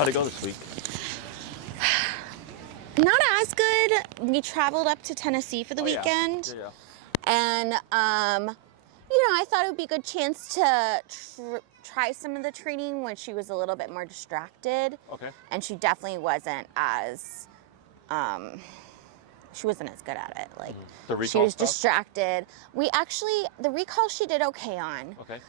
How'd it go this week? Not as good. We traveled up to Tennessee for the weekend. Yeah. And, I thought it would be a good chance to try some of the training when she was a little bit more distracted. Okay. And she definitely wasn't as, she wasn't as good at it. Like, the recall she was stuff? distracted. The recall she did okay on. Okay.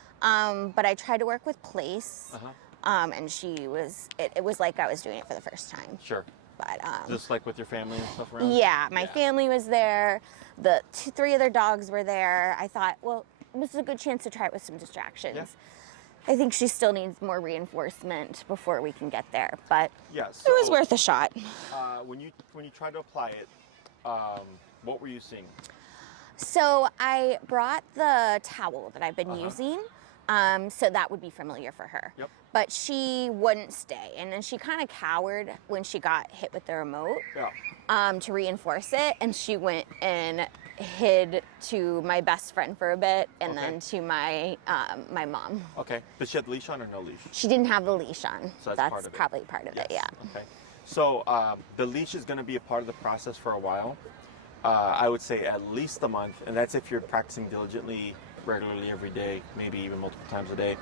But I tried to work with place. Uh-huh. And it was like I was doing it for the first time. Sure. But, just like with your family and stuff around? Yeah, my family was there. The 3 other dogs were there. I thought, well, this is a good chance to try it with some distractions. Yeah. I think she still needs more reinforcement before we can get there, but yeah, it was worth a shot. When you tried to apply it, what were you seeing? So I brought the towel that I've been using, so that would be familiar for her. Yep. But she wouldn't stay, and then she kind of cowered when she got hit with the remote. Yeah. To reinforce it, and she went and hid to my best friend for a bit, and then to my my mom. Okay. Does she have the leash on or no leash? She didn't have the leash on. So that's probably part of it. Yeah. Okay. So the leash is going to be a part of the process for a while. I would say at least a month, and that's if you're practicing diligently, regularly every day, maybe even multiple times a day.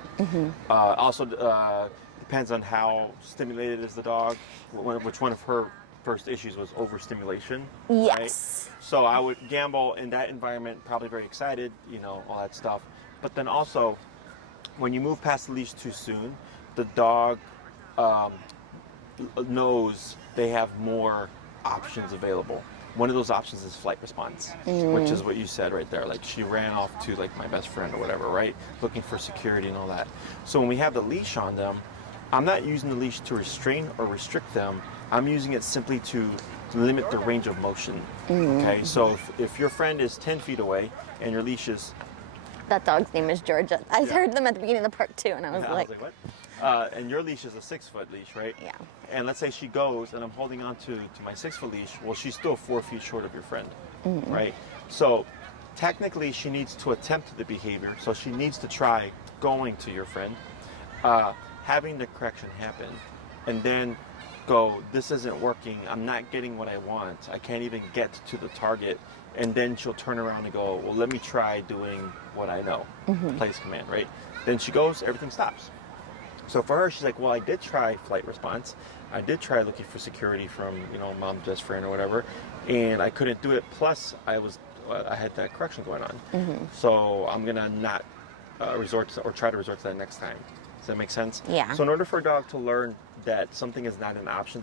Also depends on how stimulated is the dog. Which one of her first issues was overstimulation. Yes. Right? So I would gamble in that environment, probably very excited, all that stuff. But then also, when you move past the leash too soon, the dog knows they have more options available. One of those options is flight response, which is what you said right there. Like, she ran off to like my best friend or whatever, right? Looking for security and all that. So when we have the leash on them, I'm not using the leash to restrain or restrict them. I'm using it simply to limit the range of motion. Okay, so if your friend is 10 feet away and your leash is... That dog's name is Georgia. I heard them at the beginning of the part too, and I was like what? And your leash is a 6-foot leash, right? Yeah. And let's say she goes and I'm holding on to my 6-foot leash. Well, she's still 4 feet short of your friend, right? So technically she needs to attempt the behavior. So she needs to try going to your friend, having the correction happen, and then go, this isn't working. I'm not getting what I want. I can't even get to the target. And then she'll turn around and go, well, let me try doing what I know. Place command, right? Then she goes, everything stops. So for her, she's like, well, I did try flight response. I did try looking for security from, mom's best friend or whatever, and I couldn't do it. Plus, I had that correction going on. So I'm gonna not try to resort to that next time. Does that make sense? Yeah. So in order for a dog to learn that something is not an option,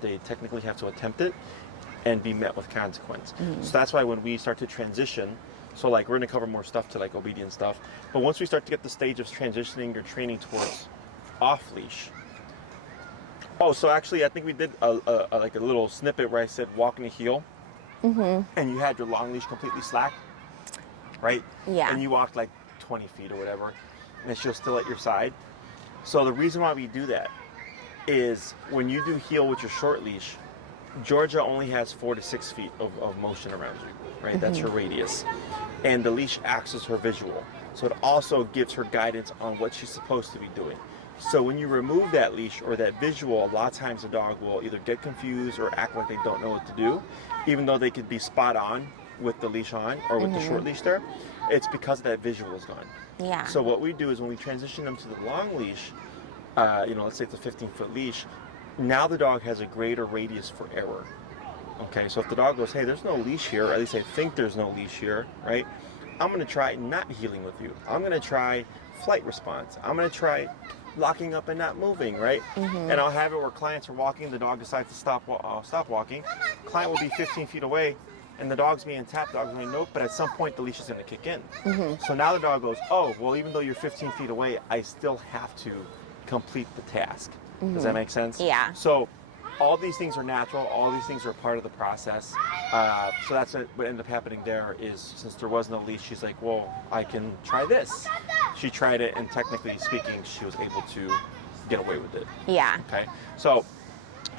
they technically have to attempt it and be met with consequence. So that's why when we start to transition, so like we're gonna cover more stuff to like obedience stuff, but once we start to get the stage of transitioning your training towards off leash. Oh, so actually I think we did a little snippet where I said walking a heel, and you had your long leash completely slack, right? Yeah. And you walked like 20 feet or whatever, and she'll still at your side. So the reason why we do that is when you do heel with your short leash, Georgia only has 4 to 6 feet of motion around you, right? That's her radius. And the leash acts as her visual. So it also gives her guidance on what she's supposed to be doing. So when you remove that leash or that visual, a lot of times the dog will either get confused or act like they don't know what to do, even though they could be spot on with the leash on or with the short leash there. It's because that visual is gone. Yeah. So what we do is when we transition them to the long leash, let's say it's a 15-foot leash, now the dog has a greater radius for error. Okay, so if the dog goes, hey, there's no leash here, or at least I think there's no leash here, right? I'm going to try not heeling with you. I'm going to try flight response. I'm going to try locking up and not moving, right? And I'll have it where clients are walking, the dog decides to stop walking. Client will be 15 feet away, and the dog's being tapped, dog's going, nope, but at some point the leash is going to kick in. So now the dog goes, oh, well, even though you're 15 feet away, I still have to complete the task. Does that make sense? Yeah. So all these things are natural. All these things are part of the process. So that's what ended up happening there is, since there was no leash, she's like, well, I can try this. She tried it, and technically speaking, she was able to get away with it. Yeah. Okay. So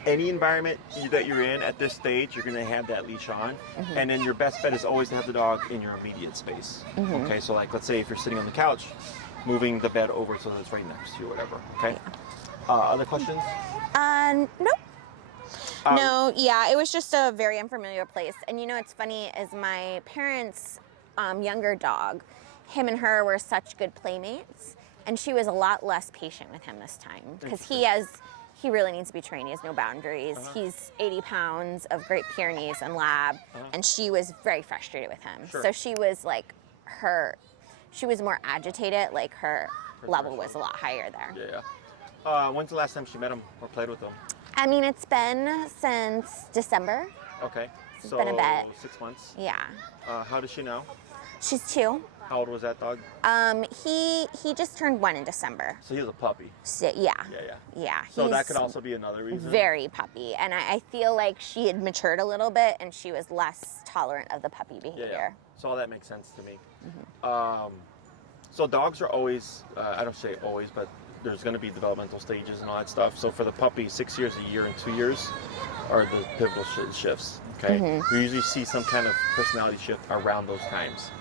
any environment that you're in at this stage, you're going to have that leash on. And then your best bet is always to have the dog in your immediate space. Okay. So like, let's say if you're sitting on the couch, moving the bed over so that it's right next to you or whatever. Okay. Other questions? Nope. No, yeah, it was just a very unfamiliar place. And you know, it's funny, is my parents' younger dog, him and her were such good playmates, and she was a lot less patient with him this time because he really needs to be trained. He has no boundaries. He's 80 pounds of Great Pyrenees and Lab, and she was very frustrated with him. Sure. So she was like she was more agitated, like her level was a lot higher there. Yeah. When's the last time she met him or played with him? I mean, it's been since December. Okay. It's been a bit. 6 months. Yeah. How does she know? She's 2. How old was that dog? He just turned 1 in December. So he was a puppy. So, yeah. Yeah. So that could also be another reason. Very puppy, and I feel like she had matured a little bit, and she was less tolerant of the puppy behavior. Yeah. So all that makes sense to me. So dogs are always, I don't say always, but there's going to be developmental stages and all that stuff. So for the puppy, 6 years, a year, and 2 years are the pivotal shifts. Okay. We usually see some kind of personality shift around those times.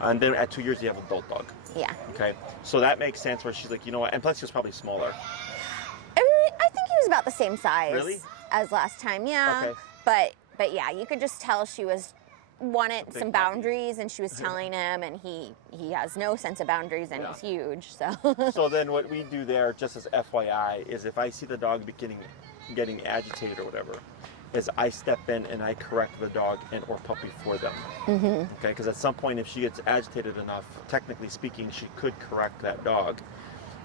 And then at 2 years, you have adult dog. Yeah. Okay. So that makes sense where she's like, you know what? And plus, he was probably smaller. I think he was about the same size Really? as last time. Yeah. Okay. But yeah, you could just tell she wanted Big some puppy. boundaries, and she was telling him, and he has no sense of boundaries, and he's huge. So. So then what we do there, just as FYI, is if I see the dog getting agitated or whatever, is I step in and I correct the dog and or puppy for them. Okay, because at some point if she gets agitated enough, technically speaking, she could correct that dog.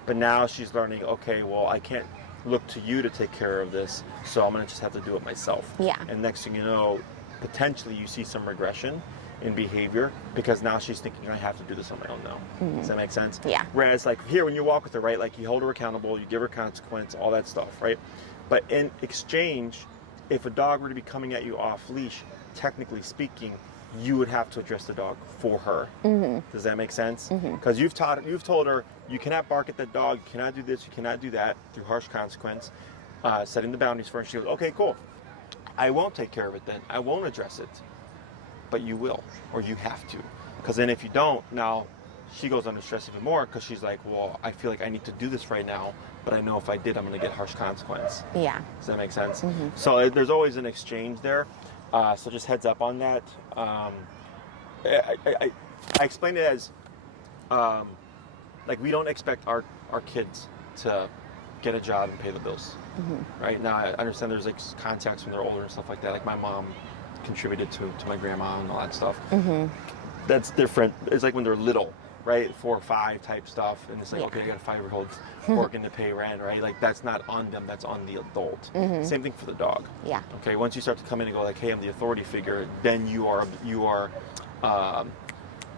But now she's learning, okay, well, I can't look to you to take care of this, so I'm going to just have to do it myself. Yeah. And next thing you know, potentially you see some regression in behavior because now she's thinking I have to do this on my own now. Does that make sense? Yeah. Whereas like here when you walk with her, right, like you hold her accountable, you give her consequence, all that stuff, right? But in exchange, if a dog were to be coming at you off leash, technically speaking, you would have to address the dog for her. Does that make sense? Because you've told her you cannot bark at that dog, you cannot do this, you cannot do that through harsh consequence, setting the boundaries for her. And she goes, okay, cool. I won't take care of it then. I won't address it. But you will, or you have to. Because then if you don't, now she goes under stress even more because she's like, well, I feel like I need to do this right now, but I know if I did, I'm going to get harsh consequence. Yeah. Does that make sense? So there's always an exchange there. So just heads up on that. I explain it as like we don't expect our kids to get a job and pay the bills. Right now, I understand there's like contacts when they're older and stuff like that. Like my mom contributed to my grandma and all that stuff. That's different. It's like when they're little, right? 4 or 5 type stuff, and it's like, okay, I got a 5-year-old working to pay rent, right? Like that's not on them, that's on the adult. Same thing for the dog. Yeah. Okay, once you start to come in and go like, hey, I'm the authority figure, then you are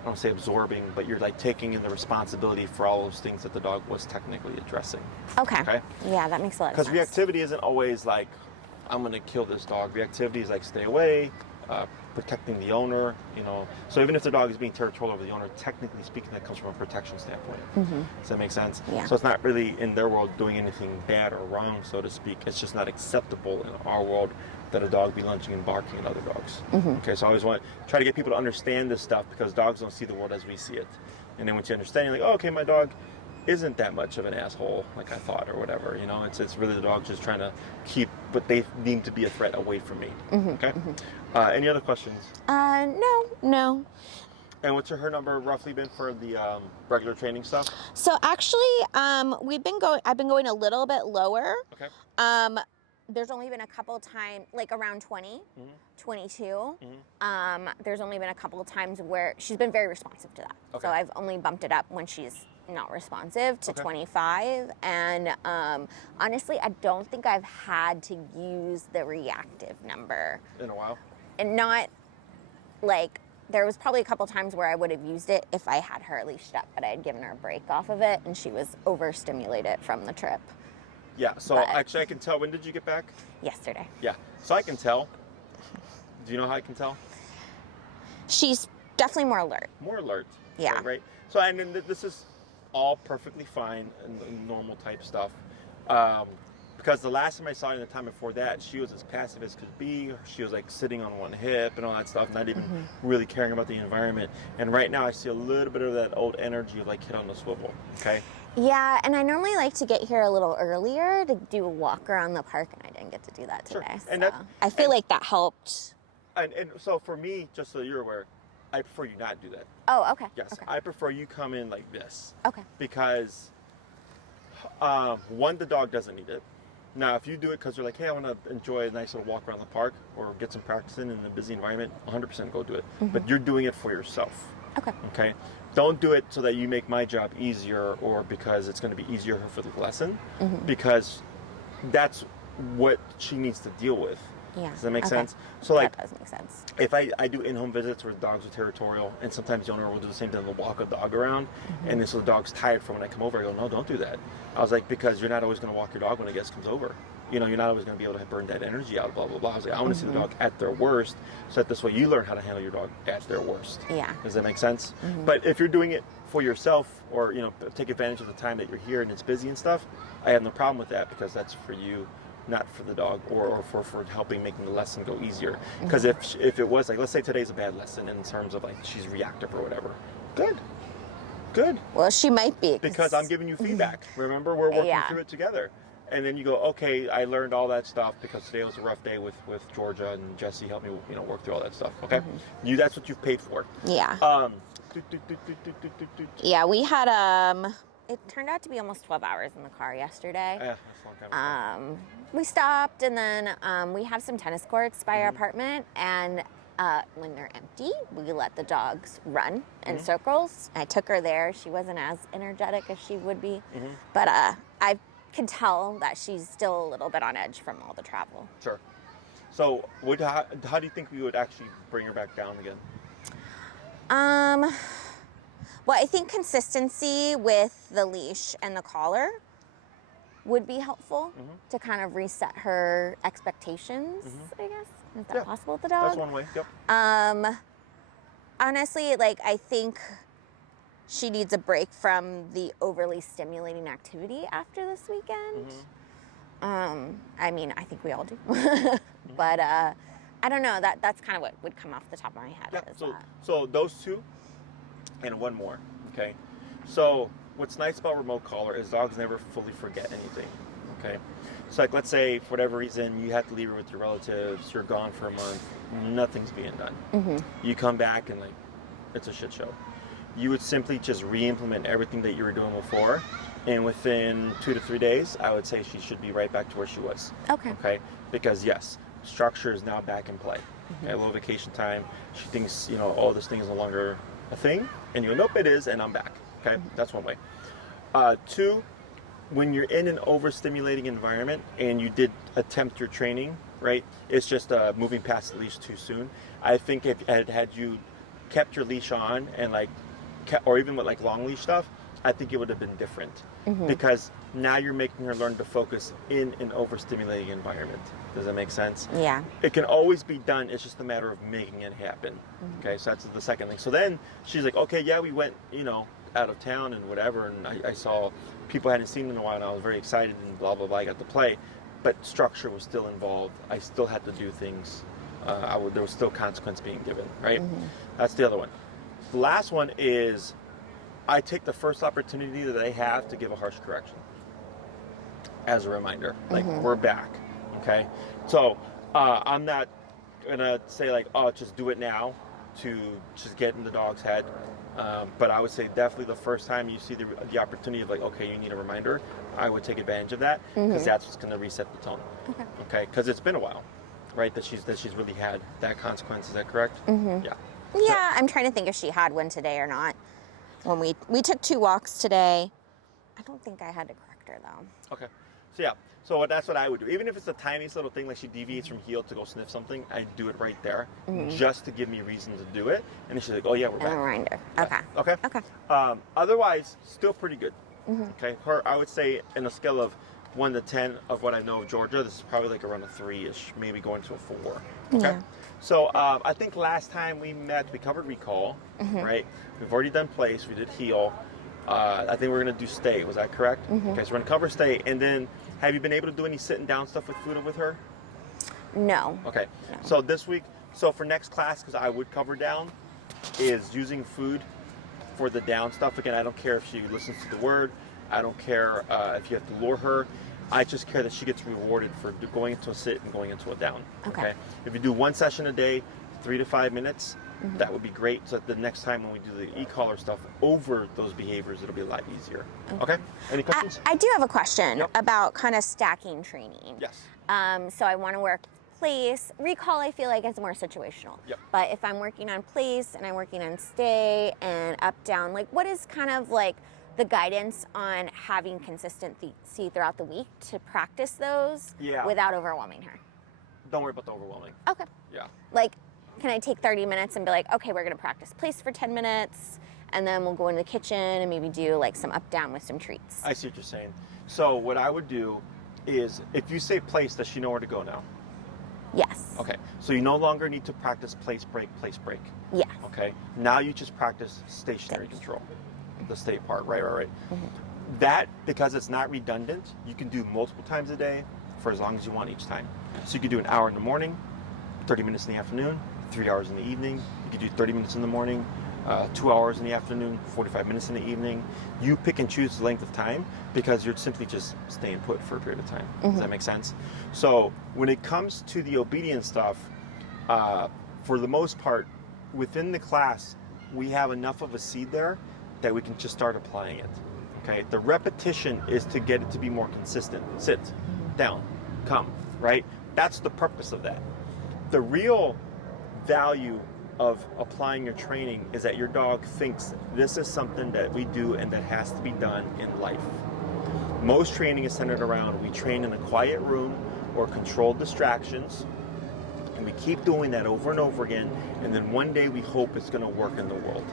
I don't say absorbing, but you're like taking in the responsibility for all those things that the dog was technically addressing. Okay. Yeah, that makes a lot of sense. Because reactivity isn't always like, I'm going to kill this dog. Reactivity is like stay away, protecting the owner, you know. So even if the dog is being territorial over the owner, technically speaking, that comes from a protection standpoint. Does that make sense? Yeah. So it's not really in their world doing anything bad or wrong, so to speak. It's just not acceptable in our world that a dog be lunging and barking at other dogs. Okay, so I always want to try to get people to understand this stuff because dogs don't see the world as we see it. And then once you understand, you're like, oh, okay, my dog isn't that much of an asshole like I thought or whatever. You know, it's really the dog just trying to keep what they deem to be a threat away from me. Okay? Any other questions? No. And what's her number roughly been for the regular training stuff? So actually, I've been going a little bit lower. Okay. There's only been a couple times, like around 20, 22. There's only been a couple of times where she's been very responsive to that. Okay. So I've only bumped it up when she's not responsive to 25. And honestly, I don't think I've had to use the reactive number. In a while? And not like, there was probably a couple times where I would have used it if I had her leashed up, but I had given her a break off of it and she was overstimulated from the trip. Yeah, so actually I can tell. When did you get back? Yesterday. Yeah, so I can tell. Do you know how I can tell? She's definitely more alert. More alert. Yeah. Right? So, and then this is all perfectly fine and normal type stuff. Because the last time I saw her and the time before that, she was as passive as could be. She was like sitting on one hip and all that stuff, not even really caring about the environment. And right now I see a little bit of that old energy of like hit on the swivel, okay? Yeah, and I normally like to get here a little earlier to do a walk around the park, and I didn't get to do that Sure. today. And So that's- I feel like that helped. And so for me, just so you're aware, I prefer you not do that. Oh, okay. Yes, Okay. I prefer you come in like this. Okay. Because one, the dog doesn't need it. Now, if you do it because you're like, hey, I want to enjoy a nice little walk around the park or get some practice in a busy environment, 100% go do it. But you're doing it for yourself. Okay. Okay? Don't do it so that you make my job easier or because it's going to be easier for the lesson. Because that's what she needs to deal with. Yeah. Does that make Okay. sense? So like, that does make sense. if I do in-home visits where dogs are territorial, and sometimes the owner will do the same thing, they'll walk a dog around, and then so the dog's tired from when I come over, I go, no, don't do that. I was like, because you're not always going to walk your dog when a guest comes over. You know, you're not always going to be able to burn that energy out, blah, blah, blah. I was like, I want to see the dog at their worst, so that this way you learn how to handle your dog at their worst. Yeah. Does that make sense? But if you're doing it for yourself, or, you know, take advantage of the time that you're here and it's busy and stuff, I have no problem with that, because that's for you, not for the dog, or for helping making the lesson go easier. Because if it was like, let's say today's a bad lesson in terms of like she's reactive or whatever, good, Well, she might be. because I'm giving you feedback. Remember, we're working Yeah. through it together. And then you go, okay, I learned all that stuff because today was a rough day with Georgia, and Jesse helped me, you know, work through all that stuff. Okay, that's what you've paid for. Yeah. Do. Yeah, we had it turned out to be almost 12 hours in the car yesterday. Yeah, that's a long time. We stopped, and then we have some tennis courts by our apartment, and when they're empty, we let the dogs run in circles. I took her there. She wasn't as energetic as she would be, but I can tell that she's still a little bit on edge from all the travel. Sure. So, how do you think we would actually bring her back down again? Well, I think consistency with the leash and the collar would be helpful to kind of reset her expectations, I guess. Is that possible with the dog? That's one way. Yep. Honestly, like, I think she needs a break from the overly stimulating activity after this weekend. I mean, I think we all do. But I don't know. That's kind of what would come off the top of my head. Yeah. So those two, and one more. Okay. So what's nice about remote collar is dogs never fully forget anything. Okay. So like, let's say for whatever reason you have to leave her with your relatives, you're gone for a month, nothing's being done. You come back and like it's a shit show. You would simply just re-implement everything that you were doing before, and within 2 to 3 days, I would say she should be right back to where she was. Okay. Okay. Because yes, structure is now back in play. Okay, a little vacation time. She thinks, you know, oh, this thing is no longer a thing, and you go, nope, it is, and I'm back. Okay, that's one way. Two, when you're in an overstimulating environment and you did attempt your training, right? It's just moving past the leash too soon. I think if had you kept your leash on and like, or even with like long leash stuff, I think it would have been different, because now you're making her learn to focus in an overstimulating environment. Does that make sense? Yeah. It can always be done. It's just a matter of making it happen. Okay, so that's the second thing. So then she's like, okay, yeah, we went, you know, out of town and whatever, and I saw people I hadn't seen in a while, and I was very excited and blah, blah, blah. I got to play, but structure was still involved. I still had to do things. There was still consequence being given, right? That's the other one. The last one is I take the first opportunity that I have to give a harsh correction as a reminder. Like, we're back, okay? So I'm not gonna say like, oh, just do it now to just get in the dog's head. But I would say definitely the first time you see the opportunity of like, okay, you need a reminder, I would take advantage of that, because that's what's gonna reset the tone. Okay, because it's been a while, right? That she's really had that consequence. Is that correct? Yeah. Yeah, I'm trying to think if she had one today or not. When we took 2 walks today, I don't think I had to correct her though. Okay. So yeah. So that's what I would do. Even if it's the tiniest little thing, like she deviates from heel to go sniff something, I do it right there, just to give me a reason to do it. And then she's like, oh yeah, we're And back. a reminder. Yeah. Okay. Okay. Okay. Otherwise, still pretty good. Okay. Her, I would say, in a scale of 1 to 10 of what I know of Georgia, this is probably like around a 3-ish, maybe going to a 4. Okay. Yeah. So I think last time we met, we covered recall, right? We've already done place. We did heel. I think we're going to do stay. Was that correct? Okay, so we're going to cover stay. And then, have you been able to do any sitting down stuff with food with her? No. Okay. No. So this week, so for next class, because I would cover down, is using food for the down stuff. Again, I don't care if she listens to the word. I don't care if you have to lure her. I just care that she gets rewarded for going into a sit and going into a down. Okay. If you do one session a day, 3 to 5 minutes, that would be great. So that the next time when we do the e-collar stuff over those behaviors, it'll be a lot easier. Okay? Any questions? I do have a question Yep. about kind of stacking training. Yes. So I want to work place. Recall, I feel like it's more situational. Yep. But if I'm working on place and I'm working on stay and up, down, like what is kind of like the guidance on having consistency throughout the week to practice those without overwhelming her? Don't worry about the overwhelming. Okay. Yeah. Like, can I take 30 minutes and be like, okay, we're going to practice place for 10 minutes, and then we'll go into the kitchen and maybe do like some up, down with some treats? I see what you're saying. So what I would do is, if you say place, does she know where to go now? Yes. Okay. So you no longer need to practice place, break, place, break. Yes. Okay. Now you just practice stationary control, the stay part, right. That, because it's not redundant, you can do multiple times a day for as long as you want each time. So you could do an hour in the morning, 30 minutes in the afternoon, 3 hours in the evening. You could do 30 minutes in the morning, 2 hours in the afternoon, 45 minutes in the evening. You pick and choose the length of time because you're simply just staying put for a period of time. Does that make sense? So when it comes to the obedience stuff, for the most part, within the class, we have enough of a seed there that we can just start applying it. Okay, the repetition is to get it to be more consistent. Sit, down, come, right? That's the purpose of that. The real value of applying your training is that your dog thinks this is something that we do and that has to be done in life. Most training is centered around we train in a quiet room or controlled distractions, and we keep doing that over and over again, and then one day we hope it's going to work in the world.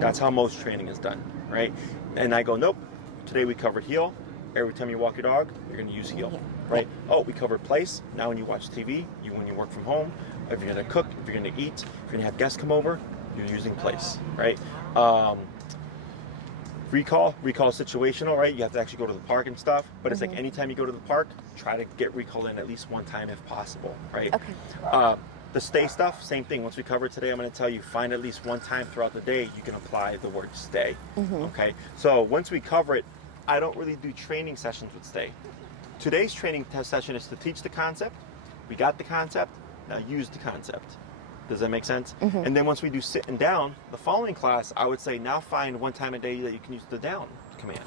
That's how most training is done, right? And I go, nope, today we covered heel. Every time you walk your dog, you're going to use heel, right? Oh, we covered place. Now when you watch TV, when you work from home, if you're going to cook, if you're going to eat, if you're going to have guests come over, you're using place, right? Recall situational, right? You have to actually go to the park and stuff, but it's like anytime you go to the park, try to get recall in at least one time if possible, right? Okay. The stay stuff, same thing. Once we cover it today, I'm going to tell you, find at least one time throughout the day you can apply the word stay, okay? So once we cover it, I don't really do training sessions with stay. Today's training session is to teach the concept. We got the concept, now use the concept. Does that make sense? And then once we do sit and down, the following class, I would say now find one time a day that you can use the down command,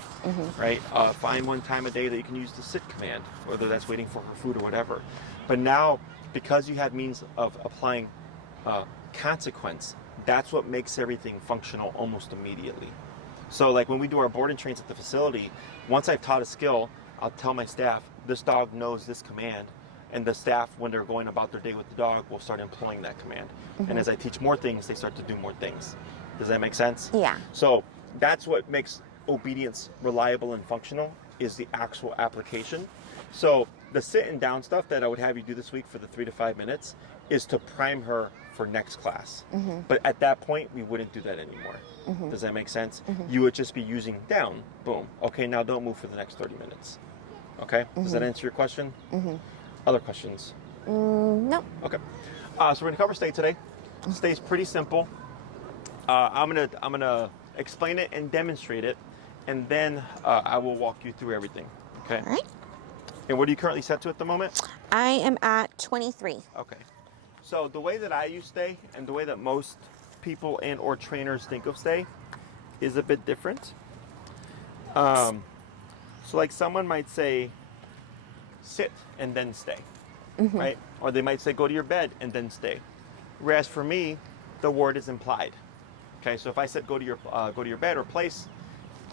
right? Find one time a day that you can use the sit command, whether that's waiting for her food or whatever. But now, because you have means of applying consequence, that's what makes everything functional almost immediately. So like when we do our board and trains at the facility, once I've taught a skill, I'll tell my staff, this dog knows this command, and the staff, when they're going about their day with the dog, will start employing that command. And as I teach more things, they start to do more things. Does that make sense? Yeah. So that's what makes obedience reliable and functional, is the actual application. So the sit and down stuff that I would have you do this week for the 3 to 5 minutes is to prime her for next class. But at that point, we wouldn't do that anymore. Does that make sense? You would just be using down, boom. Okay, now don't move for the next 30 minutes. Okay, does that answer your question? Other questions? No. Okay, so we're gonna cover stay today. Stay's pretty simple. I'm gonna explain it and demonstrate it, and then I will walk you through everything. Okay. All right. And what are you currently set to at the moment? I am at 23. Okay. So the way that I use stay and the way that most people and or trainers think of stay is a bit different. So like someone might say, sit and then stay, right? Or they might say, go to your bed and then stay. Whereas for me, the word is implied. Okay, so if I said go to your bed or place,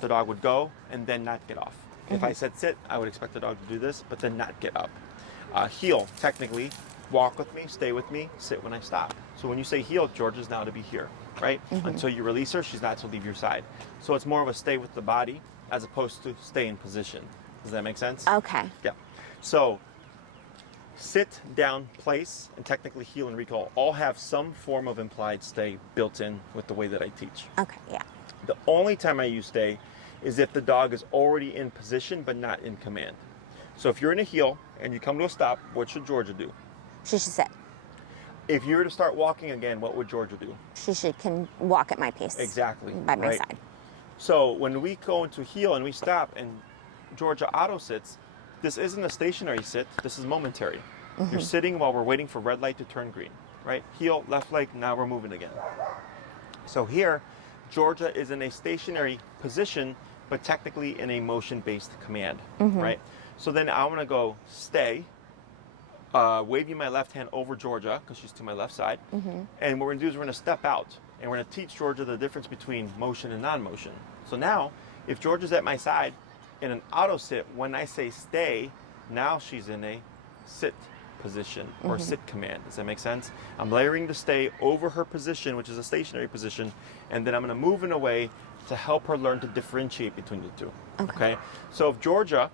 the dog would go and then not get off. If I said sit, I would expect the dog to do this, but then not get up. Heel, technically, walk with me, stay with me, sit when I stop. So when you say heel, George is now to be here, right? Until you release her, she's not to leave your side. So it's more of a stay with the body as opposed to stay in position. Does that make sense? Okay. Yeah. So sit, down, place, and technically heel and recall all have some form of implied stay built in with the way that I teach. Okay, yeah. The only time I use stay is if the dog is already in position but not in command. So if you're in a heel and you come to a stop, what should Georgia do? She should sit. If you were to start walking again, what would Georgia do? She can walk at my pace. Exactly. By my right? side. So when we go into heel and we stop and Georgia auto sits, this isn't a stationary sit, this is momentary. You're sitting while we're waiting for red light to turn green, right? Heel, left leg, now we're moving again. So here, Georgia is in a stationary position, but technically in a motion-based command, right? So then I want to go stay, wave you my left hand over Georgia, because she's to my left side. And what we're going to do is we're going to step out, and we're going to teach Georgia the difference between motion and non-motion. So now, if Georgia's at my side in an auto sit, when I say stay, now she's in a sit position or sit command. Does that make sense? I'm layering the stay over her position, which is a stationary position, and then I'm going to move in a way to help her learn to differentiate between the two. Okay? So if Georgia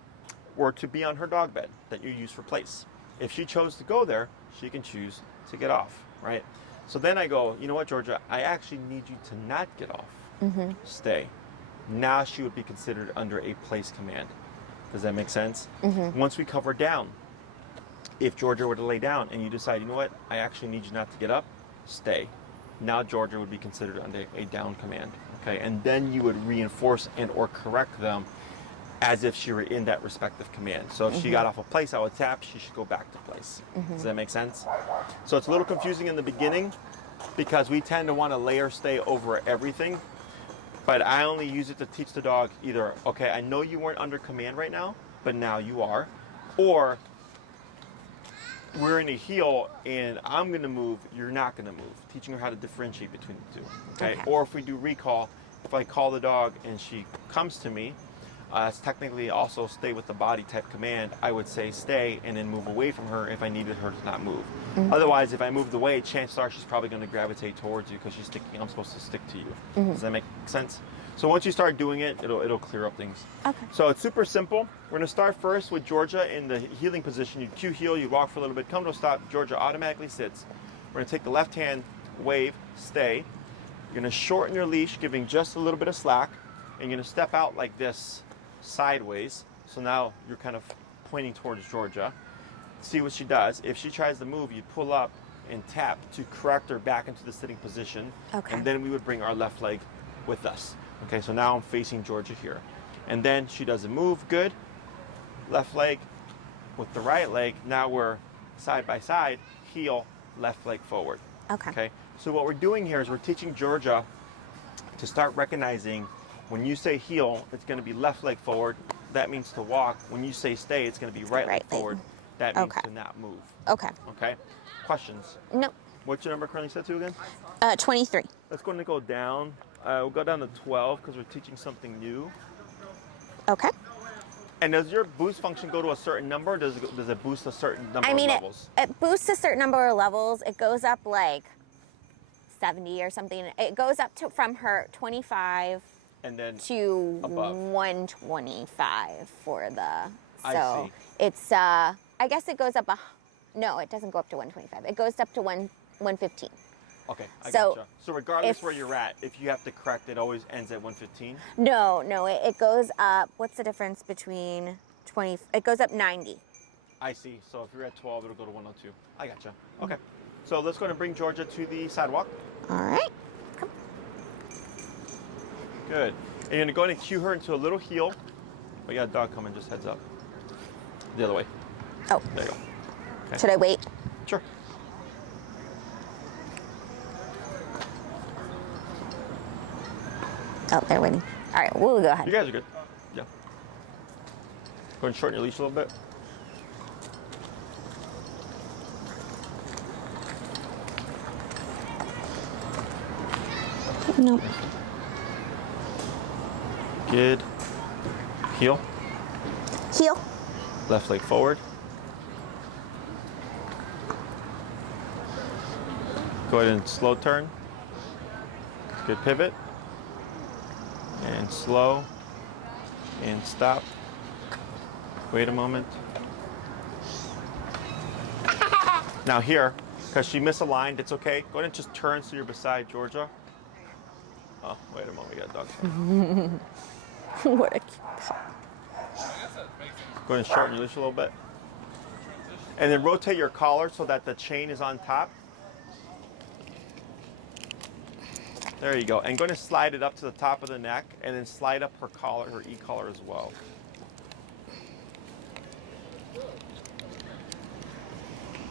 were to be on her dog bed that you use for place, if she chose to go there, she can choose to get off, right? So then I go, you know what, Georgia, I actually need you to not get off. Stay. Now she would be considered under a place command. Does that make sense? Once we cover down, if Georgia were to lay down and you decide, you know what, I actually need you not to get up, stay. Now Georgia would be considered under a down command, okay? And then you would reinforce and or correct them as if she were in that respective command. So if she got off a place, I would tap, she should go back to place. Does that make sense? So it's a little confusing in the beginning because we tend to want to layer stay over everything, but I only use it to teach the dog either, okay, I know you weren't under command right now, but now you are, or we're in a heel and I'm going to move, you're not going to move. Teaching her how to differentiate between the two. Okay? Or if we do recall, if I call the dog and she comes to me, it's technically also stay with the body type command. I would say stay and then move away from her if I needed her to not move. Otherwise, if I moved away, chances are she's probably going to gravitate towards you because she's thinking I'm supposed to stick to you. Does that make sense? So once you start doing it, it'll clear up things. Okay. So it's super simple. We're going to start first with Georgia in the heeling position. You cue heel, you walk for a little bit, come to a stop. Georgia automatically sits. We're going to take the left hand, wave, stay. You're going to shorten your leash, giving just a little bit of slack. And you're going to step out like this, sideways. So now you're kind of pointing towards Georgia. See what she does. If she tries to move, you pull up and tap to correct her back into the sitting position. Okay. And then we would bring our left leg with us. Okay, so now I'm facing Georgia here. And then she doesn't move, good. Left leg with the right leg. Now we're side by side, heel, left leg forward. Okay. So what we're doing here is we're teaching Georgia to start recognizing when you say heel, it's going to be left leg forward. That means to walk. When you say stay, it's going to be right leg forward. That means to not move. Okay. Okay. Questions? No. What's your number currently set to again? 23. Let's go and go down. We'll go down to 12 because we're teaching something new. Okay. And does your boost function go to a certain number, or does it boost a certain number of levels? It boosts a certain number of levels. It goes up like 70 or something. It goes up to from her 25 and then to above 125 for the. I So see. it's I guess it goes up no, it doesn't go up to 125. It goes up to 115. Okay, I So gotcha. So regardless where you're at, if you have to correct, it always ends at 115? No, it goes up. What's the difference between 20? It goes up 90. I see. So if you're at 12, it'll go to 102. I gotcha. Okay. So let's go and bring Georgia to the sidewalk. All right. Come. Good. And you're going to go ahead and cue her into a little heel. Oh, you got a dog coming, just heads up. The other way. Oh. There you go. Okay. Should I wait? Sure. Oh, they're waiting. All right, we'll go ahead. You guys are good. Yeah. Go ahead and shorten your leash a little bit. Nope. Good. Heel. Heel. Left leg forward. Go ahead and slow turn. Good pivot. And slow. And stop. Wait a moment. Now here, because she misaligned, it's okay. Go ahead and just turn so you're beside Georgia. Oh, wait a moment, we got a dog. What a cute pup. Go ahead and shorten your leash a little bit. And then rotate your collar so that the chain is on top. There you go. And going to slide it up to the top of the neck and then slide up her collar, her e-collar as well.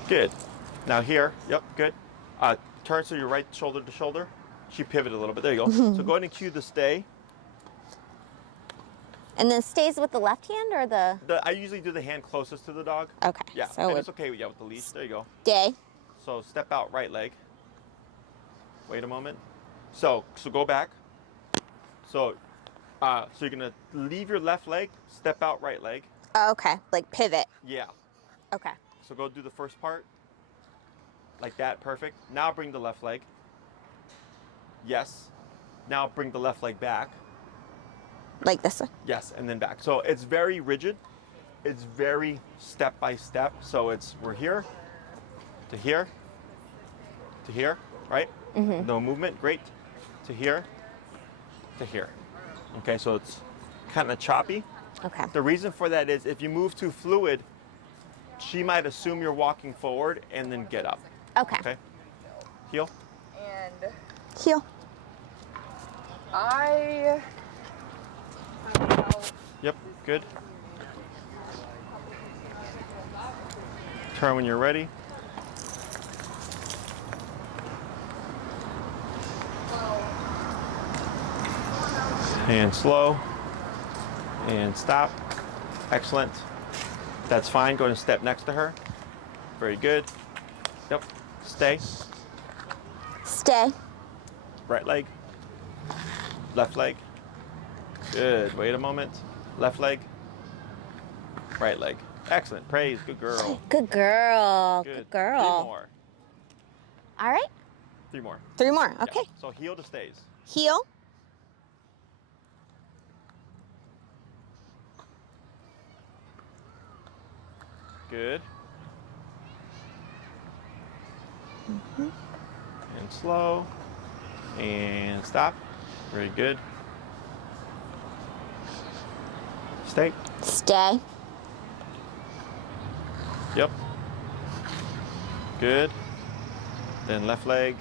Good. Now here, yep, good. Turn so you're right shoulder to shoulder. She pivoted a little bit. There you go. So go ahead and cue the stay. And then stays with the left hand or the? I usually do the hand closest to the dog. Okay. Yeah, So and it's okay with the leash. There you go. Stay. So step out right leg. Wait a moment. So go back. So you're gonna leave your left leg, step out right leg. Oh, okay. Like pivot. Yeah. Okay. So go do the first part. Like that, perfect. Now bring the left leg. Yes. Now bring the left leg back. Like this one? Yes, and then back. So it's very rigid. It's very step by step. So we're here to here to here, right? Mm-hmm. No movement, great. To here to here. Okay, so it's kind of choppy. Okay. The reason for that is if you move too fluid, she might assume you're walking forward and then get up. Okay. Okay. Heel. And Heel. I don't know how. Yep, good. Turn when you're ready. And slow. And stop. Excellent. That's fine. Go ahead and step next to her. Very good. Yep. Stay. Stay. Right leg. Left leg. Good. Wait a moment. Left leg. Right leg. Excellent. Praise. Good girl. Good girl. Good. Good girl. 3 more. All right. 3 more. 3 more. Okay. Yeah. So heel to stays. Heel. Good. Mm-hmm. And slow. And stop. Very good. Stay. Stay. Yep. Good. Then left leg.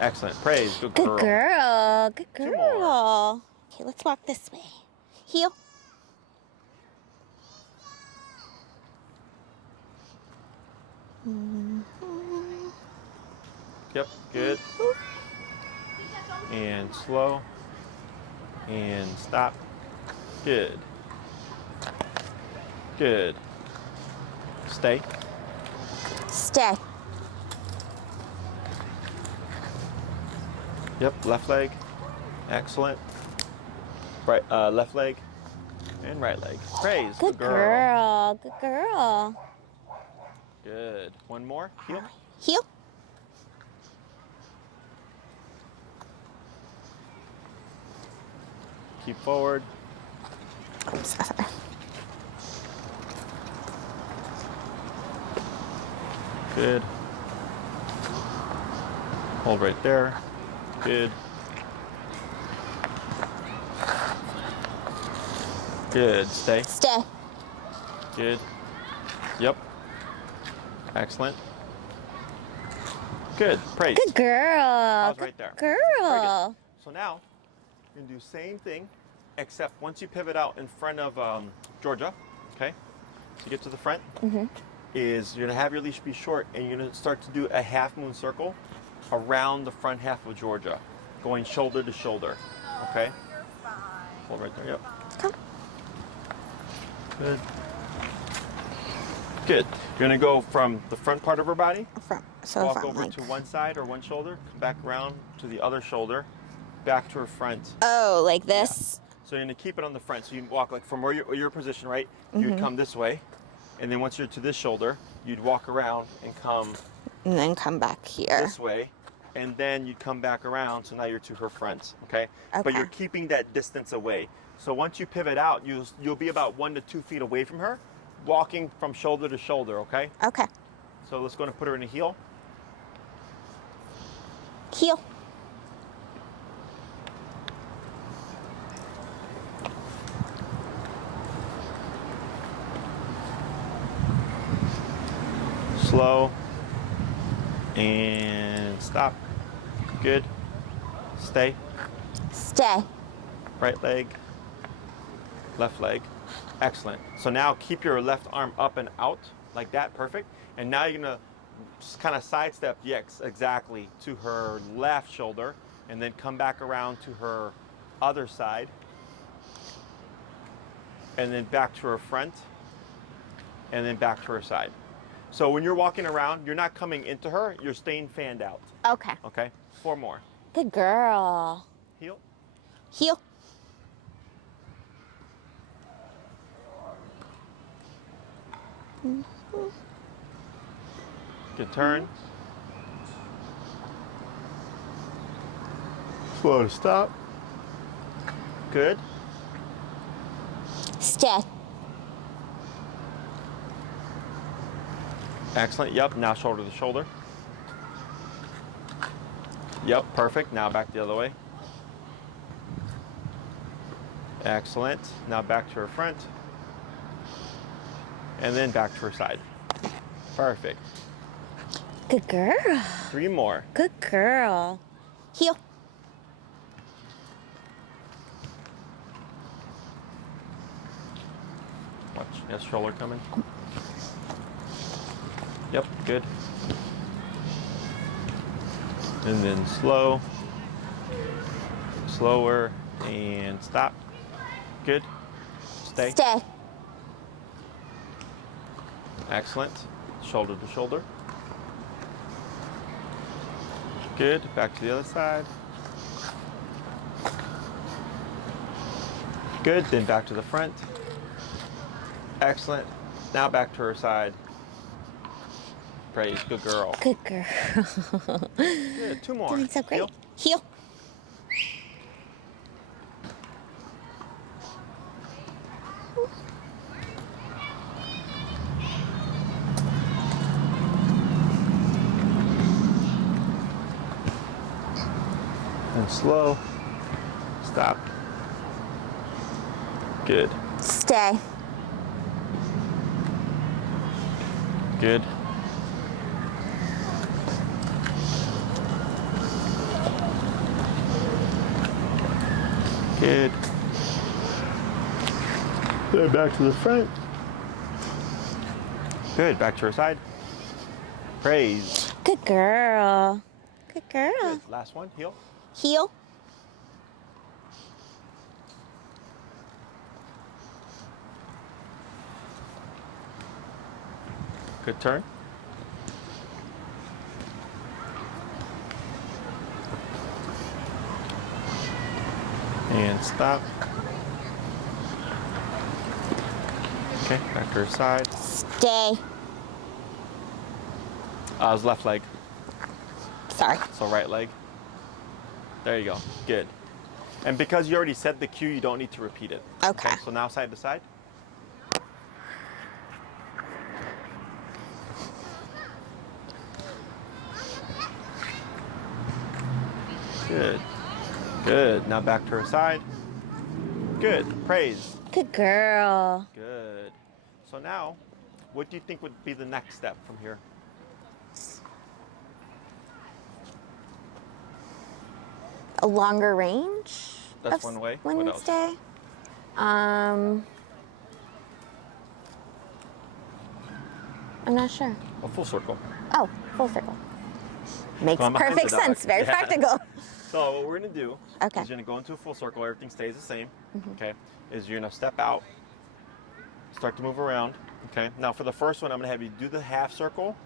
Excellent. Praise. Good girl. Good girl. Good 2 more. girl. Okay, let's walk this way. Heel. Yep. Good. And slow. And stop. Good. Good. Stay. Stay. Yep. Left leg. Excellent. Right. Left leg. And right leg. Praise. Good girl. Good girl. Good. 1 more. Heel. Heel. Keep forward. Oops, sorry. Good. Hold right there. Good. Good. Stay. Stay. Good. Yep. Excellent. Good. Praise. Good girl. Pause Good right there. girl. Very good. So now, you're going to do same thing, except once you pivot out in front of Georgia, okay? So you get to the front, is you're going to have your leash be short, and you're going to start to do a half moon circle around the front half of Georgia, going shoulder to shoulder, okay? Hold right there, yep. Come. Good. Good. You're going to go from the front part of her body, Front. So walk front, over like. to one side or one shoulder, come back around to the other shoulder, back to her front. Oh, like this? So you're going to keep it on the front. So you walk like from where your position, right? You'd come this way. And then once you're to this shoulder, you'd walk around and come And then come back here. this way. And then you'd come back around. So now you're to her front, okay? But Okay. you're keeping that distance away. So once you pivot out, you'll be about 1 to 2 feet away from her, walking from shoulder to shoulder, okay? Okay. So let's go and put her in a heel. Heel. Slow. And stop. Good. Stay. Stay. Right leg, left leg. Excellent. So now keep your left arm up and out like that. Perfect. And now you're gonna just kind of sidestep, yes, exactly, to her left shoulder, and then come back around to her other side, and then back to her front, and then back to her side. So when you're walking around, you're not coming into her, you're staying fanned out. Okay. Okay? 4 more. Good girl. Heel. Heel. Good turn. Slow to stop. Good. Stay. Excellent. Yep. Now shoulder to shoulder. Yep. Perfect. Now back the other way. Excellent. Now back to her front. And then back to her side. Perfect. Good girl. 3 more. Good girl. Heel. Watch. Yes, shoulder coming. Yep. Good. And then slow. Slower. And stop. Good. Stay. Stay. Excellent. Shoulder to shoulder. Good. Back to the other side. Good. Then back to the front. Excellent. Now back to her side. Praise. Good girl. Good girl. Good. 2 more. Doing so great. Heel. Heel. And slow. Stop. Good. Stay. Good. Good. Then back to the front. Good. Back to her side. Praise. Good girl. Good girl. Good. Last one. Heel. Heel. Good turn. And stop. Okay, back to her side. Stay. It was left leg, Sorry. so right leg. There you go. Good. And because you already said the cue, you don't need to repeat it. Okay. So now side to side. Good. Good. Now back to her side. Good. Praise. Good girl. Good. So now, what do you think would be the next step from here? A longer range. That's of one way. What else? Wednesday. I'm not sure. A full circle. Oh, full circle. Makes Going behind perfect the dog. sense. Very Yeah. practical. So what we're gonna do Okay. is you're gonna go into a full circle. Everything stays the same. Okay. Is you're gonna step out, start to move around. Okay. Now for the first one, I'm gonna have you do the half circle,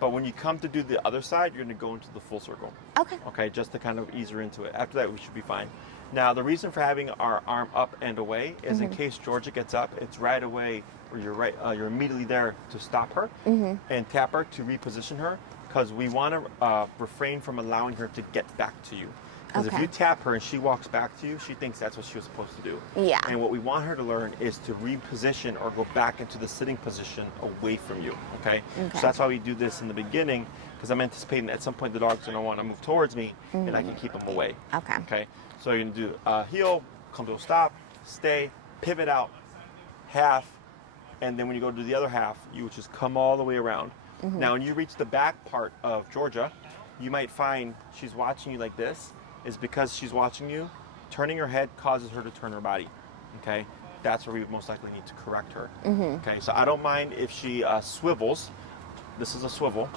but when you come to do the other side, you're gonna go into the full circle. Okay. Okay, just to kind of ease her into it. After that, we should be fine. Now, the reason for having our arm up and away is in case Georgia gets up, it's right away, or you're immediately there to stop her and tap her to reposition her, because we want to refrain from allowing her to get back to you. Because if Okay. you tap her and she walks back to you, she thinks that's what she was supposed to do. Yeah. And what we want her to learn is to reposition or go back into the sitting position away from you. Okay. Okay. So that's why we do this in the beginning, because I'm anticipating that at some point the dog's going to want to move towards me, and I can keep them away. Okay. Okay. So you're going to do heel, come to a stop, stay, pivot out, half, and then when you go to do the other half, you would just come all the way around. Now, when you reach the back part of Georgia, you might find she's watching you like this, is because she's watching you. Turning her head causes her to turn her body. Okay, that's where we most likely need to correct her. Okay, so I don't mind if she swivels. This is a swivel.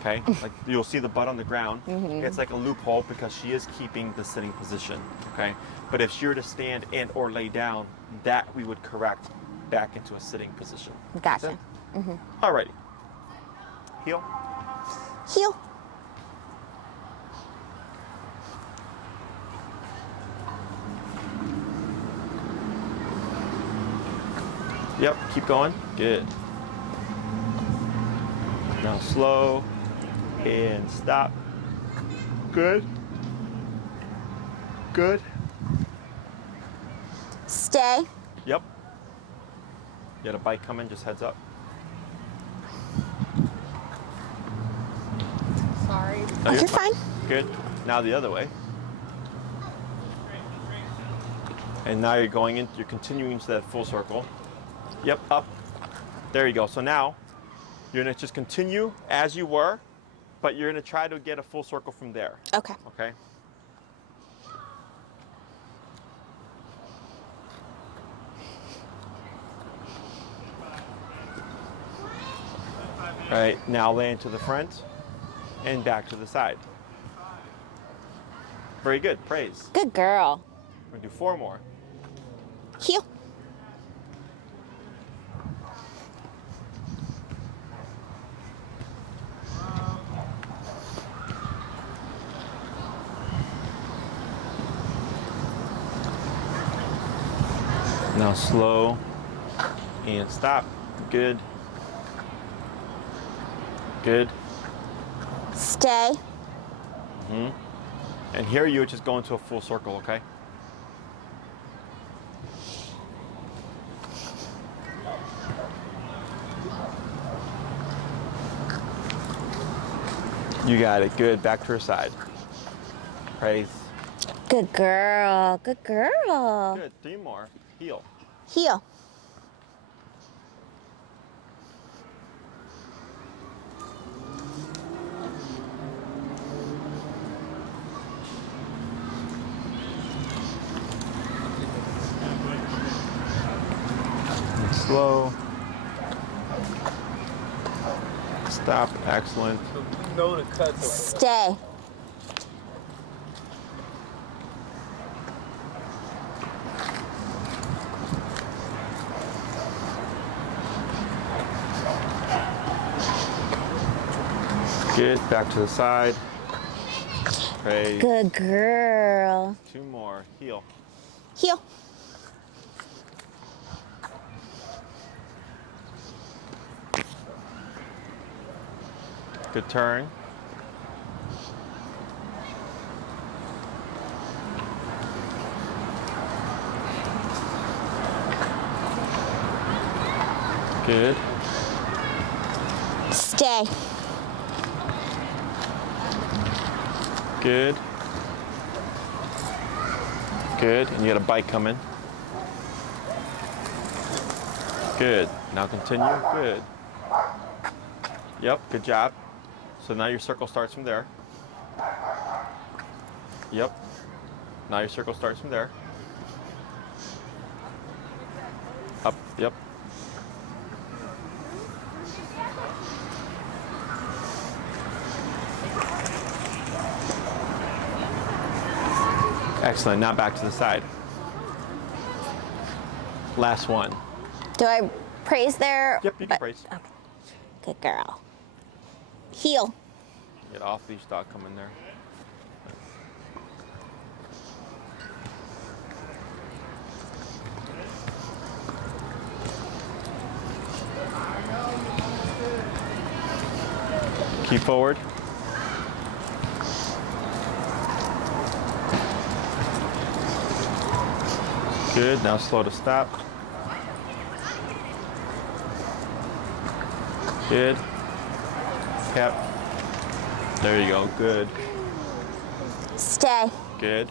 Okay, like you'll see the butt on the ground. It's like a loophole because she is keeping the sitting position. Okay, but if she were to stand and or lay down, that we would correct back into a sitting position. Gotcha. Alrighty. Heel. Heel. Yep, keep going. Good. Now slow and stop. Good. Good. Stay. Yep. You had a bite coming, just heads up. Sorry. No, You're fine. Good. Now the other way. And now you're going in, you're continuing to that full circle. Yep, up. There you go. So now you're gonna just continue as you were, but you're gonna try to get a full circle from there. Okay. Okay? All right, now land to the front and back to the side. Very good, praise. Good girl. We're gonna do 4 more. Heel. Now slow and stop. Good. Good. Stay. And here you would just go into a full circle, okay? You got it. Good. Back to her side. Praise. Good girl. Good girl. Good. 3 more. Heel. Heel. And slow. Stop. Excellent. You know the cuts. Stay. Good. Back to the side. Praise. Good girl. 2 more. Heel. Heel. Good turn. Good. Stay. Good. Good. And you got a bite coming. Good. Now continue. Good. Yep. Good job. So now your circle starts from there. Yep. Now your circle starts from there. Up. Yep. Excellent. Now back to the side. Last one. Do I praise there? Yep, you can praise. Okay. Good girl. Heel. Get off leash dog coming there. Keep forward. Good. Now slow to stop. Good. Yep. There you go. Good. Stay. Good.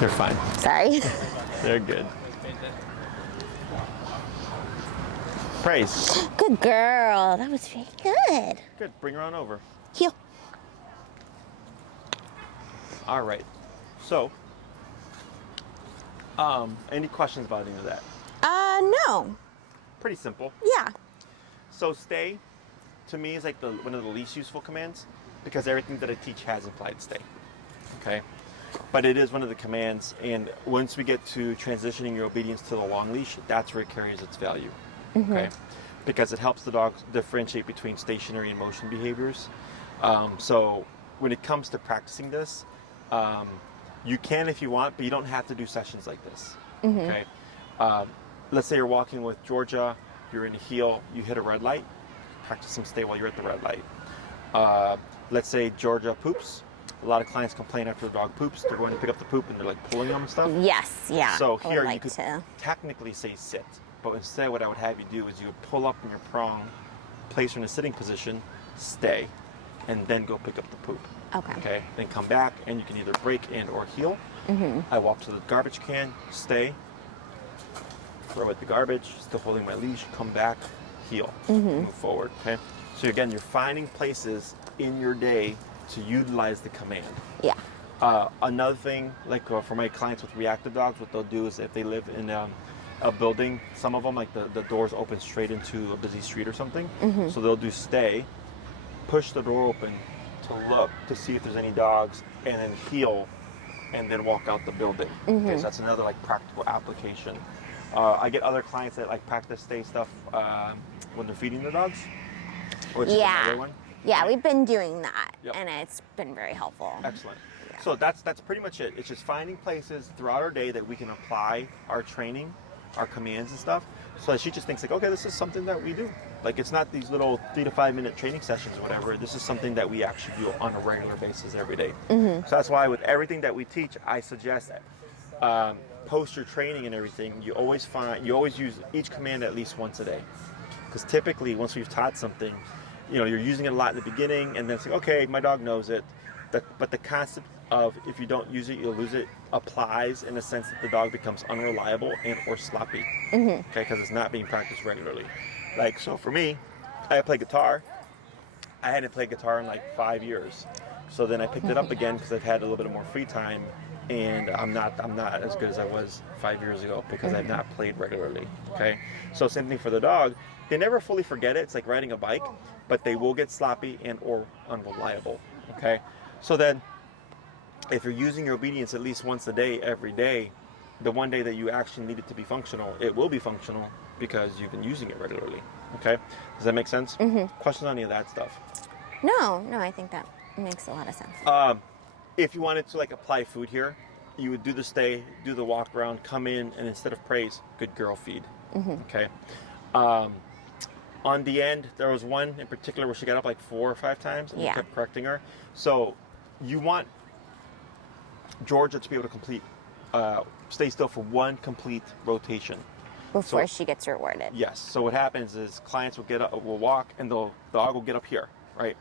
You're fine. Sorry. They're good. Praise. Good girl. That was very good. Good. Bring her on over. Heel. All right. So, any questions about any of that? No. Pretty simple. Yeah. So stay, to me, is like one of the least useful commands because everything that I teach has implied stay. Okay. But it is one of the commands, and once we get to transitioning your obedience to the long leash, that's where it carries its value. Okay. Because it helps the dog differentiate between stationary and motion behaviors. So when it comes to practicing this, you can if you want, but you don't have to do sessions like this. Okay. Let's say you're walking with Georgia, you're in a heel, you hit a red light, practice some stay while you're at the red light. Let's say Georgia poops. A lot of clients complain after the dog poops, they're going to pick up the poop and they're like pulling them and stuff. Yes, yeah. So I would here like you could to. technically say sit, but instead what I would have you do is you would pull up in your prong, place her in a sitting position, stay, and then go pick up the poop. Okay. Okay, then come back and you can either break and or heel. I walk to the garbage can, stay, throw out the garbage, still holding my leash, come back, heel, move forward. Okay, so again, you're finding places in your day to utilize the command. Yeah. Another thing, like for my clients with reactive dogs, what they'll do is if they live in a building, some of them, like the doors open straight into a busy street or something, so they'll do stay, push the door open to look to see if there's any dogs, and then heel, and then walk out the building. Okay, so that's another like practical application. I get other clients that like practice stay stuff when they're feeding the dogs, which is another one. Yeah, we've been doing that, Yep. and it's been very helpful. Excellent. So that's pretty much it. It's just finding places throughout our day that we can apply our training, our commands and stuff, so that she just thinks like, okay, this is something that we do. Like it's not these little 3 to 5 minute training sessions or whatever. This is something that we actually do on a regular basis every day. So that's why with everything that we teach, I suggest that post your training and everything, you always use each command at least once a day. Because typically once we've taught something, you're using it a lot in the beginning and then it's like, okay, my dog knows it. But the concept of if you don't use it, you'll lose it applies in the sense that the dog becomes unreliable and or sloppy. Okay, because it's not being practiced regularly. Like, so for me, I play guitar. I hadn't played guitar in like 5 years. So then I picked it up again because I've had a little bit more free time, and I'm not as good as I was 5 years ago because I've not played regularly. Okay, so same thing for the dog. They never fully forget it. It's like riding a bike, but they will get sloppy and or unreliable. Okay, so then if you're using your obedience at least once a day, every day, the one day that you actually need it to be functional, it will be functional because you've been using it regularly. Okay, does that make sense? Questions on any of that stuff? No, I think that makes a lot of sense. If you wanted to like apply food here, you would do the stay, do the walk around, come in, and instead of praise, good girl feed. Okay. On the end, there was one in particular where she got up like 4 or 5 times and you kept correcting her. So you want Georgia to be able to complete, stay still for one complete rotation. Before she gets rewarded. Yes. So what happens is clients will walk and the dog will get up here, right?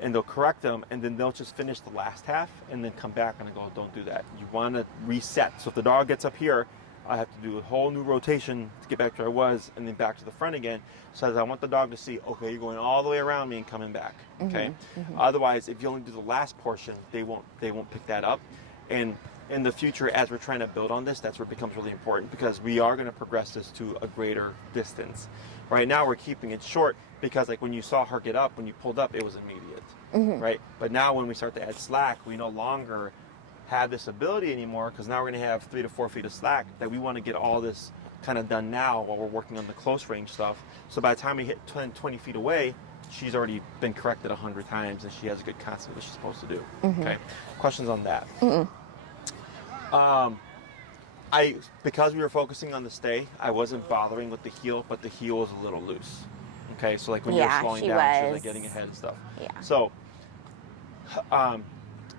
And they'll correct them, and then they'll just finish the last half and then come back and I go, don't do that. You want to reset. So if the dog gets up here, I have to do a whole new rotation to get back to where I was and then back to the front again. So as I want the dog to see, okay, you're going all the way around me and coming back. Okay. Otherwise, if you only do the last portion, they won't pick that up. And in the future, as we're trying to build on this, that's where it becomes really important because we are going to progress this to a greater distance. Right now, we're keeping it short because like when you saw her get up, when you pulled up, it was immediate, right? But now when we start to add slack, we no longer have this ability anymore because now we're going to have 3 to 4 feet of slack that we want to get all this kind of done now while we're working on the close range stuff. So by the time we hit 20 feet away, she's already been corrected 100 times and she has a good concept of what she's supposed to do. Okay. Questions on that? Because we were focusing on the stay, I wasn't bothering with the heel, but the heel was a little loose. Okay, so like when you're slowing down, she was like getting ahead and stuff. Yeah. So,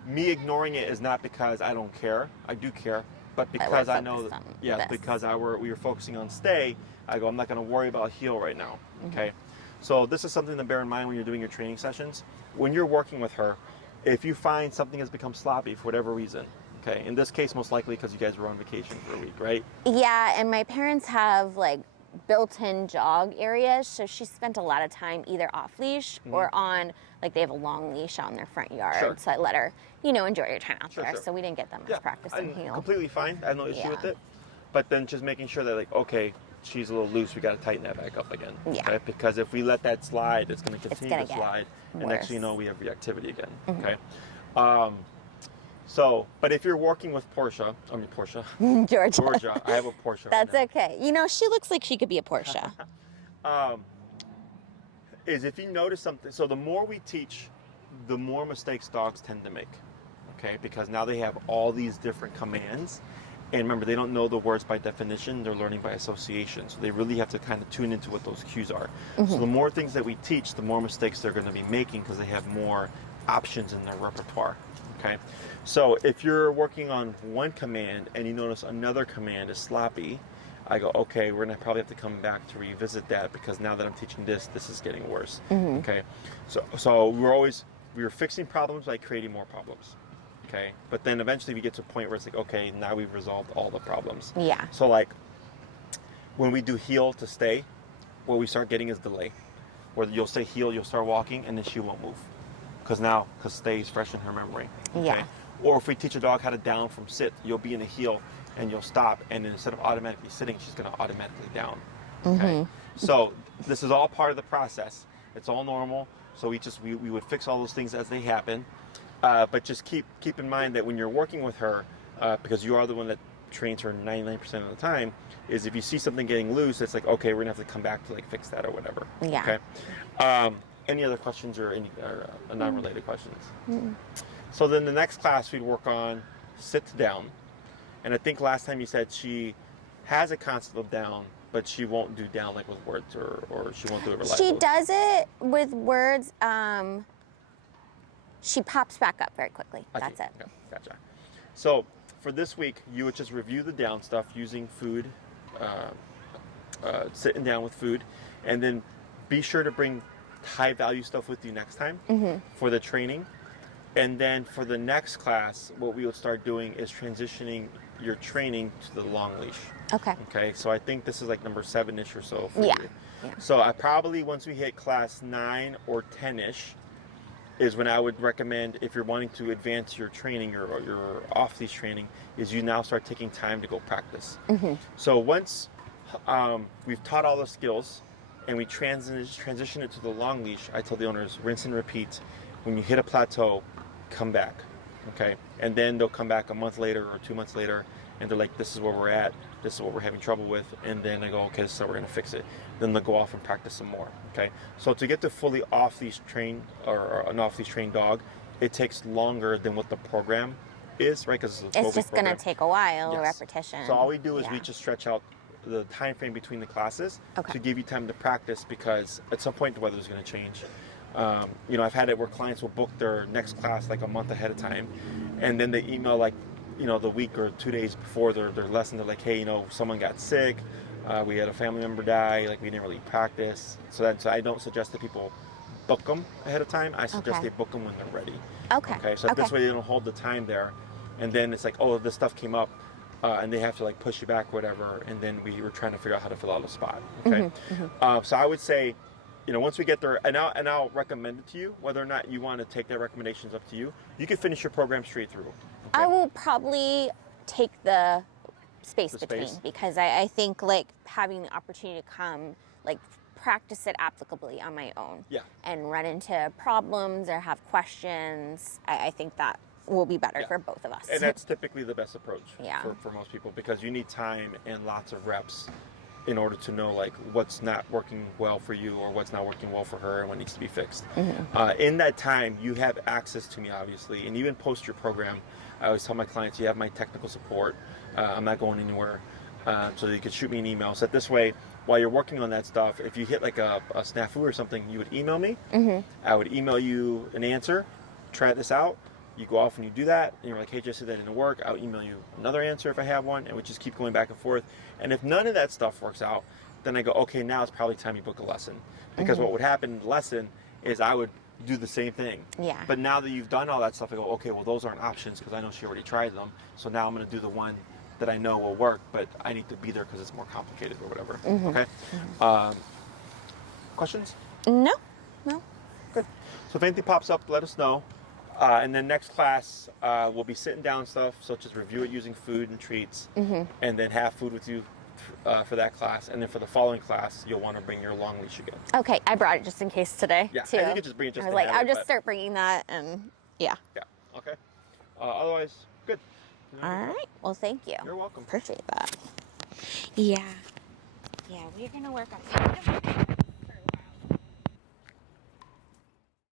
me ignoring it is not because I don't care. I do care, but because I know that, because we were focusing on stay, I go, I'm not going to worry about heel right now. Okay, so this is something to bear in mind when you're doing your training sessions. When you're working with her, if you find something has become sloppy for whatever reason, okay, in this case, most likely because you guys were on vacation for a week, right? Yeah, and my parents have like built-in jog areas, so she spent a lot of time either off leash or on, like, they have a long leash on their front yard. Sure. So I let her, enjoy your time out there. Sure. So we didn't get that much practice in I'm heel. completely fine. I have no issue Yeah. with it. But then just making sure that, like, okay, she's a little loose, we got to tighten that back up again. Yeah. Okay? Because if we let that slide, it's going to continue gonna to get slide. And worse. next thing you know, we have reactivity again. Okay. But if you're working with Georgia, Georgia. I have a Porsche. That's right now. okay. She looks like she could be a Porsche. Is if you notice something, so the more we teach, the more mistakes dogs tend to make. Okay, because now they have all these different commands. And remember, they don't know the words by definition, they're learning by association. So they really have to kind of tune into what those cues are. So the more things that we teach, the more mistakes they're going to be making because they have more options in their repertoire. Okay, so if you're working on one command and you notice another command is sloppy, I go, okay, we're going to probably have to come back to revisit that because now that I'm teaching this is getting worse. Okay, so we were fixing problems by creating more problems. Okay, but then eventually we get to a point where it's like, okay, now we've resolved all the problems. Yeah. So like when we do heel to stay, what we start getting is delay. Where you'll say heel, you'll start walking, and then she won't move. Because stay is fresh in her memory. Okay? Yeah. Or if we teach a dog how to down from sit, you'll be in a heel and you'll stop, and instead of automatically sitting, she's going to automatically down. Okay. So this is all part of the process. It's all normal. So we would fix all those things as they happen. But just keep in mind that when you're working with her, because you are the one that trains her 99% of the time, is if you see something getting loose, it's like, okay, we're gonna have to come back to like fix that or whatever. Yeah. Okay. Any other questions or any non-related questions? So then the next class we'd work on sit to down, and I think last time you said she has a concept of down, but she won't do down like with words, or she won't do it reliably. She does it with words. She pops back up very quickly. That's it. Okay, gotcha. So for this week, you would just review the down stuff using food, sitting down with food, and then be sure to bring high value stuff with you next time for the training. And then for the next class, what we would start doing is transitioning your training to the long leash. Okay. Okay, so I think this is like number 7-ish or so for Yeah. you. So I probably, once we hit class 9 or 10-ish, is when I would recommend, if you're wanting to advance your training or your off-leash training, is you now start taking time to go practice. So once we've taught all the skills and we transition it to the long leash, I tell the owners, rinse and repeat. When you hit a plateau, come back. Okay, and then they'll come back a month later or 2 months later, and they're like, this is where we're at, this is what we're having trouble with, and then I go, okay, so we're going to fix it. Then they'll go off and practice some more. Okay, so to get to fully off-leash trained or an off-leash trained dog, it takes longer than what the program is, right? Because It's just going to take a while, Yes. repetition. So all we do is we just stretch out the time frame between the classes to give you time to practice, because at some point the weather's going to change. I've had it where clients will book their next class like a month ahead of time, and then they email like, the week or 2 days before their lesson. They're like, hey, someone got sick, we had a family member die, like we didn't really practice. So I don't suggest that people book them ahead of time. I suggest they book them when they're ready. Okay. So this way they don't hold the time there, and then it's like, oh, this stuff came up, and they have to like push you back or whatever, and then we were trying to figure out how to fill out a spot. Okay. So I would say, once we get there, and I'll recommend it to you. Whether or not you want to take that recommendation is up to you. You can finish your program straight through. Okay? I will probably take the space between, because I think like having the opportunity to come, like practice it applicably on my own. Yeah. And run into problems or have questions. I think that will be better for both of us. And that's typically the best approach for most people, because you need time and lots of reps in order to know like what's not working well for you or what's not working well for her and what needs to be fixed. In that time, you have access to me, obviously, and even post your program. I always tell my clients, you have my technical support. I'm not going anywhere, so you could shoot me an email. So this way, while you're working on that stuff, if you hit like a snafu or something, you would email me. I would email you an answer. Try this out. You go off and you do that, and you're like, hey, Jesse, that didn't work. I'll email you another answer if I have one, and we just keep going back and forth. And if none of that stuff works out, then I go, okay, now it's probably time you book a lesson. Because what would happen in the lesson is I would do the same thing. Yeah. But now that you've done all that stuff, I go, okay, well, those aren't options because I know she already tried them. So now I'm going to do the one that I know will work, but I need to be there because it's more complicated or whatever. Okay. Questions? No. Good. So if anything pops up, let us know. And then next class, we'll be sitting down stuff, such as review it using food and treats, and then have food with you for that class. And then for the following class, you'll want to bring your long leash again. Okay, I brought it just in case today. Yeah, too. and you can just bring it just I was to like, have I'll it, just but- start bringing that, and yeah. Yeah. Okay. Otherwise, good. All right. Well, thank you. You're welcome. Appreciate that. Yeah. Yeah, we're gonna work on it.